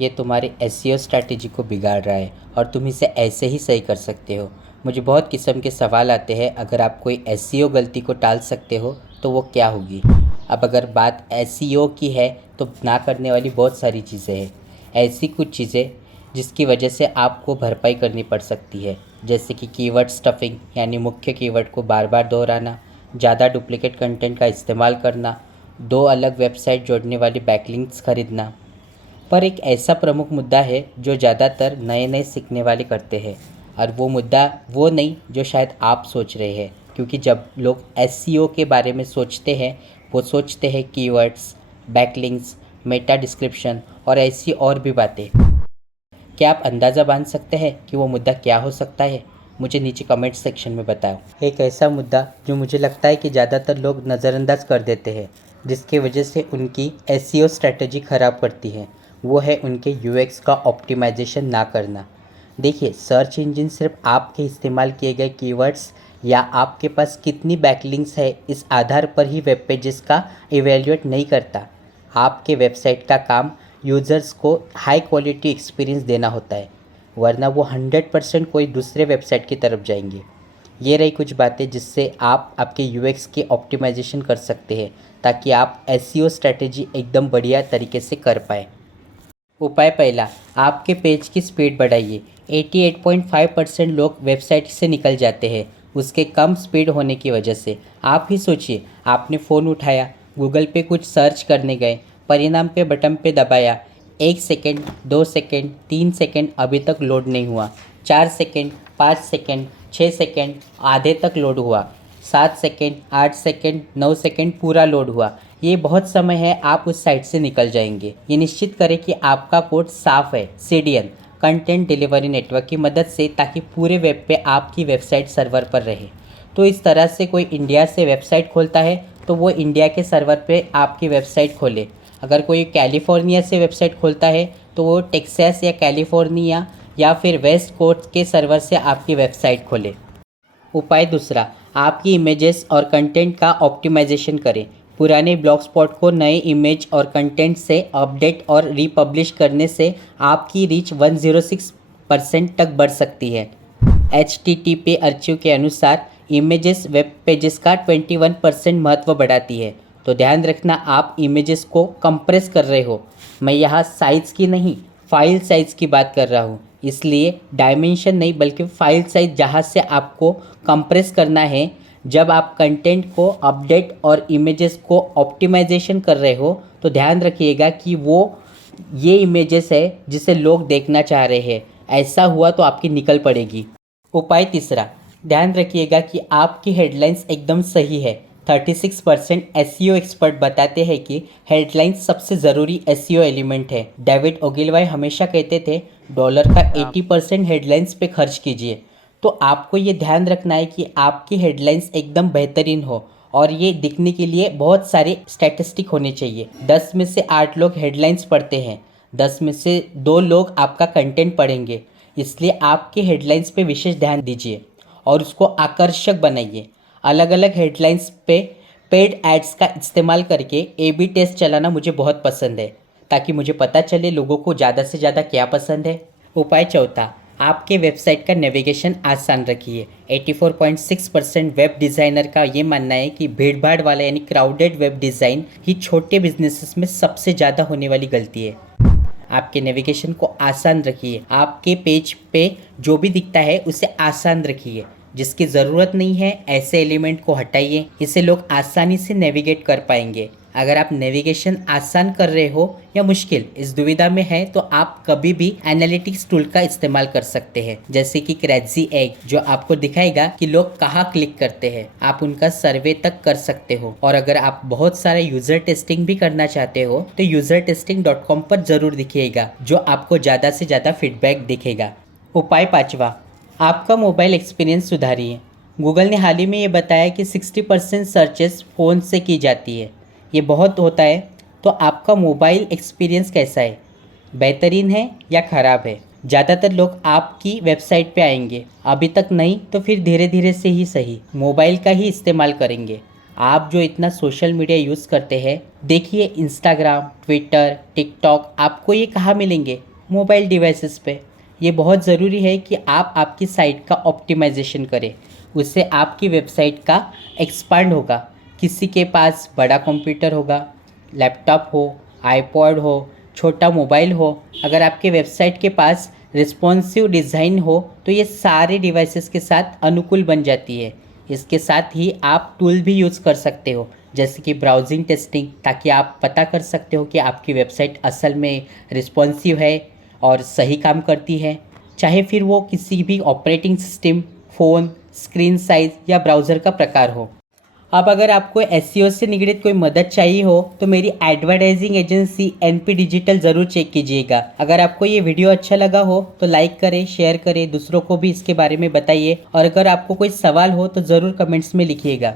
ये तुम्हारे SEO strategy को बिगाड़ रहा है और तुम इसे ऐसे ही सही कर सकते हो। मुझे बहुत किस्म के सवाल आते हैं, अगर आप कोई एसईओ गलती को टाल सकते हो तो वो क्या होगी। अब अगर बात एसईओ की है तो ना करने वाली बहुत सारी चीज़ें हैं। ऐसी कुछ चीज़ें जिसकी वजह से आपको भरपाई करनी पड़ सकती है, जैसे कि कीवर्ड स्टफिंग, यानी मुख्य कीवर्ड को बार बार दोहराना, ज़्यादा डुप्लिकेट कंटेंट का इस्तेमाल करना, दो अलग वेबसाइट जोड़ने वाली बैकलिंक्स खरीदना। पर एक ऐसा प्रमुख मुद्दा है जो ज़्यादातर नए नए सीखने वाले करते हैं, और वो मुद्दा वो नहीं जो शायद आप सोच रहे हैं। क्योंकि जब लोग एसईओ के बारे में सोचते हैं, वो सोचते हैं कीवर्ड्स, बैकलिंक्स, मेटा डिस्क्रिप्शन और ऐसी और भी बातें। क्या आप अंदाज़ा बांध सकते हैं कि वो मुद्दा क्या हो सकता है? मुझे नीचे कमेंट सेक्शन में बताओ। एक ऐसा मुद्दा जो मुझे लगता है कि ज़्यादातर लोग नज़रअंदाज कर देते हैं, जिसकी वजह से उनकी एसईओ स्ट्रैटेजी ख़राब पड़ती है, वो है उनके यूएक्स का ऑप्टिमाइजेशन ना करना। देखिए, सर्च इंजन सिर्फ आपके इस्तेमाल किए गए कीवर्ड्स या आपके पास कितनी बैकलिंक्स है इस आधार पर ही वेब पेजेस का इवेल्युएट नहीं करता। आपके वेबसाइट का काम यूज़र्स को हाई क्वालिटी एक्सपीरियंस देना होता है, वरना वो 100% कोई दूसरे वेबसाइट की तरफ जाएंगे। ये रही कुछ बातें जिससे आप आपके यूएक्स की ऑप्टिमाइजेशन कर सकते हैं, ताकि आप एसईओ स्ट्रैटेजी एकदम बढ़िया तरीके से कर पाए। उपाय पहला, आपके पेज की स्पीड बढ़ाइए। 88.5% लोग वेबसाइट से निकल जाते हैं उसके कम स्पीड होने की वजह से। आप ही सोचिए, आपने फ़ोन उठाया, गूगल पे कुछ सर्च करने गए, परिणाम पे बटन पे दबाया, 1 सेकेंड, 2 सेकेंड, 3 सेकेंड अभी तक लोड नहीं हुआ, 4 सेकेंड, 5 सेकेंड, 6 सेकेंड आधे तक लोड हुआ, 7 सेकेंड, 8 सेकेंड, 9 सेकेंड पूरा लोड हुआ। ये बहुत समय है, आप उस साइट से निकल जाएंगे। ये निश्चित करें कि आपका कोड साफ़ है सीडीएन कंटेंट डिलीवरी नेटवर्क की मदद से, ताकि पूरे वेब पे आपकी वेबसाइट सर्वर पर रहे। तो इस तरह से कोई इंडिया से वेबसाइट खोलता है तो वो इंडिया के सर्वर पे आपकी वेबसाइट खोले। अगर कोई कैलिफोर्निया से वेबसाइट खोलता है तो वो टेक्सास या कैलिफोर्निया या फिर वेस्ट कोस्ट के सर्वर से आपकी वेबसाइट खोले। उपाय दूसरा, आपकी इमेजेस और कंटेंट का ऑप्टिमाइजेशन करें। पुराने ब्लॉग स्पॉट को नए इमेज और कंटेंट से अपडेट और रीपब्लिश करने से आपकी रीच 106% तक बढ़ सकती है। HTTP आर्चिव के अनुसार इमेजेस वेब पेजेस का 21% महत्व बढ़ाती है। तो ध्यान रखना, आप इमेजेस को कंप्रेस कर रहे हो। मैं यहाँ साइज़ की नहीं, फाइल साइज़ की बात कर रहा हूँ। इसलिए डायमेंशन नहीं बल्कि फाइल साइज़ जहाँ से आपको कंप्रेस करना है। जब आप कंटेंट को अपडेट और इमेजेस को ऑप्टिमाइजेशन कर रहे हो तो ध्यान रखिएगा कि वो ये इमेजेस है जिसे लोग देखना चाह रहे हैं। ऐसा हुआ तो आपकी निकल पड़ेगी। उपाय तीसरा, ध्यान रखिएगा कि आपकी हेडलाइंस एकदम सही है। 36% एसईओ एक्सपर्ट बताते हैं कि हेडलाइंस सबसे ज़रूरी एसईओ एलिमेंट है। डेविड ओगिलवाई हमेशा कहते थे, डॉलर का 80% हेडलाइंस पे खर्च कीजिए। तो आपको ये ध्यान रखना है कि आपकी हेडलाइंस एकदम बेहतरीन हो, और ये दिखने के लिए बहुत सारे स्टैटिस्टिक होने चाहिए। 10 में से 8 लोग हेडलाइंस पढ़ते हैं, 10 में से 2 लोग आपका कंटेंट पढ़ेंगे। इसलिए आपके हेडलाइंस पे विशेष ध्यान दीजिए और उसको आकर्षक बनाइए। अलग अलग हेडलाइंस पे पेड एड्स का इस्तेमाल करके A/B टेस्ट चलाना मुझे बहुत पसंद है, ताकि मुझे पता चले लोगों को ज़्यादा से ज़्यादा क्या पसंद है। उपाय चौथा, आपके वेबसाइट का नेविगेशन आसान रखिए। 84.6% वेब डिज़ाइनर का ये मानना है कि भीड़भाड़ वाला यानी क्राउडेड वेब डिज़ाइन ही छोटे बिजनेसेस में सबसे ज़्यादा होने वाली गलती है। आपके नेविगेशन को आसान रखिए। आपके पेज पे जो भी दिखता है उसे आसान रखिए। जिसकी ज़रूरत नहीं है ऐसे एलिमेंट को हटाइए, इससे लोग आसानी से नेविगेट कर पाएंगे। अगर आप नेविगेशन आसान कर रहे हो या मुश्किल, इस दुविधा में है, तो आप कभी भी एनालिटिक्स टूल का इस्तेमाल कर सकते हैं, जैसे कि क्रेजी एग, जो आपको दिखाएगा कि लोग कहाँ क्लिक करते हैं। आप उनका सर्वे तक कर सकते हो। और अगर आप बहुत सारा यूज़र टेस्टिंग भी करना चाहते हो तो usertesting.com पर ज़रूर दिखिएगा, जो आपको ज़्यादा से ज़्यादा फीडबैक दिखेगा। उपाय पाँचवा, आपका मोबाइल एक्सपीरियंस सुधारिए। गूगल ने हाल ही में ये बताया कि 60% सर्चेस फ़ोन से की जाती है। ये बहुत होता है। तो आपका मोबाइल एक्सपीरियंस कैसा है? बेहतरीन है या ख़राब है? ज़्यादातर लोग आपकी वेबसाइट पे आएंगे, अभी तक नहीं तो फिर धीरे धीरे से ही सही मोबाइल का ही इस्तेमाल करेंगे। आप जो इतना सोशल मीडिया यूज़ करते हैं, देखिए इंस्टाग्राम, ट्विटर, टिकटॉक, आपको ये कहाँ मिलेंगे? मोबाइल डिवाइसेस पे। ये बहुत ज़रूरी है कि आप आपकी साइट का ऑप्टिमाइजेशन करें, उससे आपकी वेबसाइट का एक्सपांड होगा। किसी के पास बड़ा कंप्यूटर होगा, लैपटॉप हो, आईपॉड हो, छोटा मोबाइल हो, अगर आपके वेबसाइट के पास रिस्पॉन्सिव डिज़ाइन हो तो ये सारे डिवाइसेस के साथ अनुकूल बन जाती है। इसके साथ ही आप टूल भी यूज़ कर सकते हो, जैसे कि ब्राउजिंग टेस्टिंग, ताकि आप पता कर सकते हो कि आपकी वेबसाइट असल में रिस्पॉन्सिव है और सही काम करती है, चाहे फिर वो किसी भी operating system, phone, screen size या ब्राउज़र का प्रकार हो। अब अगर आपको एसईओ से निगड़ित कोई मदद चाहिए हो तो मेरी एडवर्टाइजिंग एजेंसी एनपी डिजिटल ज़रूर चेक कीजिएगा। अगर आपको ये वीडियो अच्छा लगा हो तो लाइक करें, शेयर करें, दूसरों को भी इसके बारे में बताइए, और अगर आपको कोई सवाल हो तो ज़रूर कमेंट्स में लिखिएगा।